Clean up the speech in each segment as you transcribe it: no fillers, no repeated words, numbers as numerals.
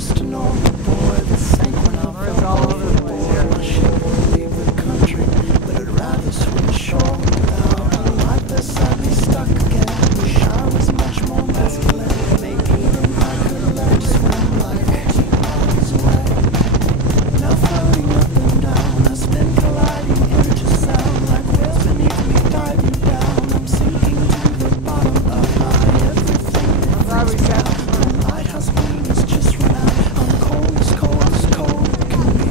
just a normal boy that sank when I fell overboard. I shouldn't leave the country, but I'd rather swim ashore without a life that's sadly stuck again. Wish I was much more masculine. Maybe even I could learn to swim like 18 miles away. Now floating up and down, I spin colliding into sound like whales beneath me diving down. I'm sinking to the bottom of my everything. The lighthouse beam is just run out. I'm cold as cold as cold can be.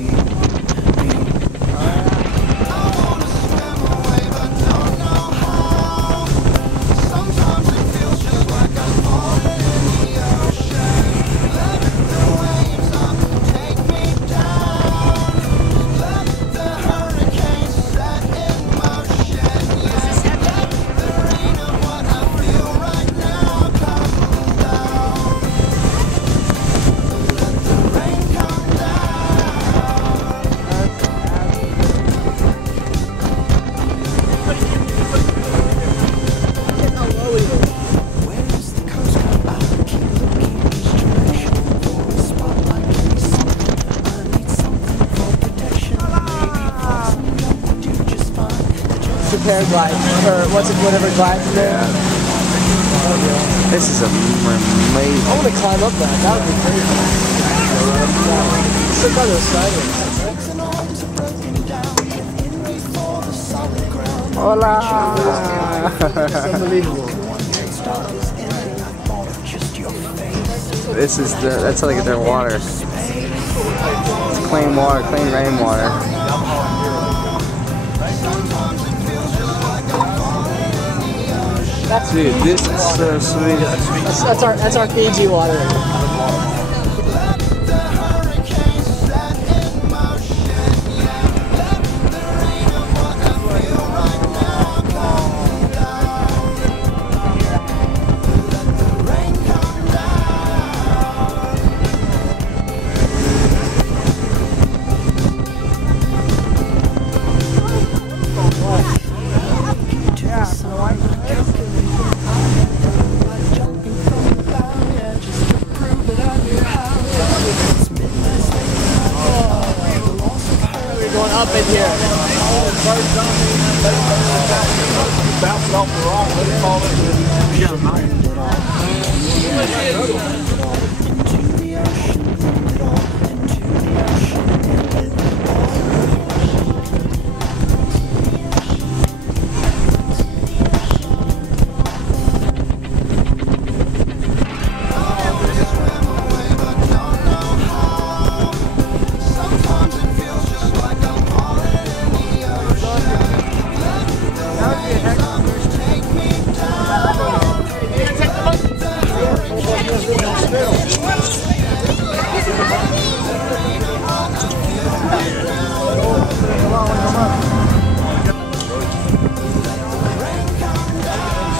I wanna swim away but don't know how. Sometimes it feels just like I'm falling in the ocean. Let the waves up take me down. Let the hurricane set in motion. Let the rain of what I feel right now come down. Let the rain come down. Where is the coast guard? I keep looking each direction for a spotlight. Give me something. I need something for protection. Maybe flotsam and jump would do just fine. It's a paraglide, or whatever glides in there. This is amazing. I want to climb up that. That would be crazy. Look how those sideways. Legs and arms are broken down. In race for the solid ground. Hola. It's unbelievable. Stars ending. I thought of just your face. This is that's how they get their water. It's clean water, clean rainwater. Dude, this is so sweet. That's our Fiji water. Going up in here. Bouncing off the rock, let's call it.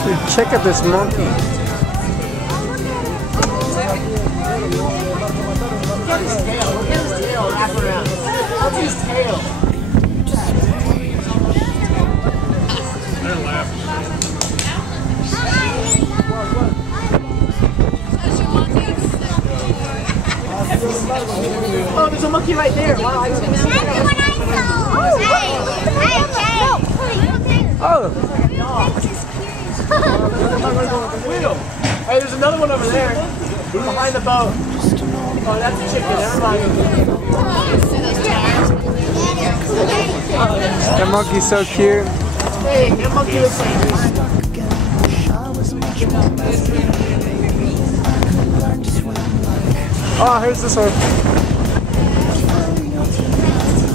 Dude, check out this monkey. Look at his tail. Look at his tail wrap around. That's his tail. Oh, there's a monkey right there. Wow, I just That's what I saw. Oh! Hey, there's another one over there. He's behind the boat. Oh, that's a chicken. Never mind. That monkey's so cute. Hey, that monkey looks like Oh, here's this one.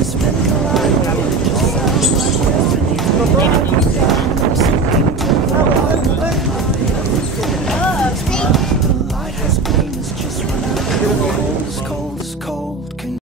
Spin colliding.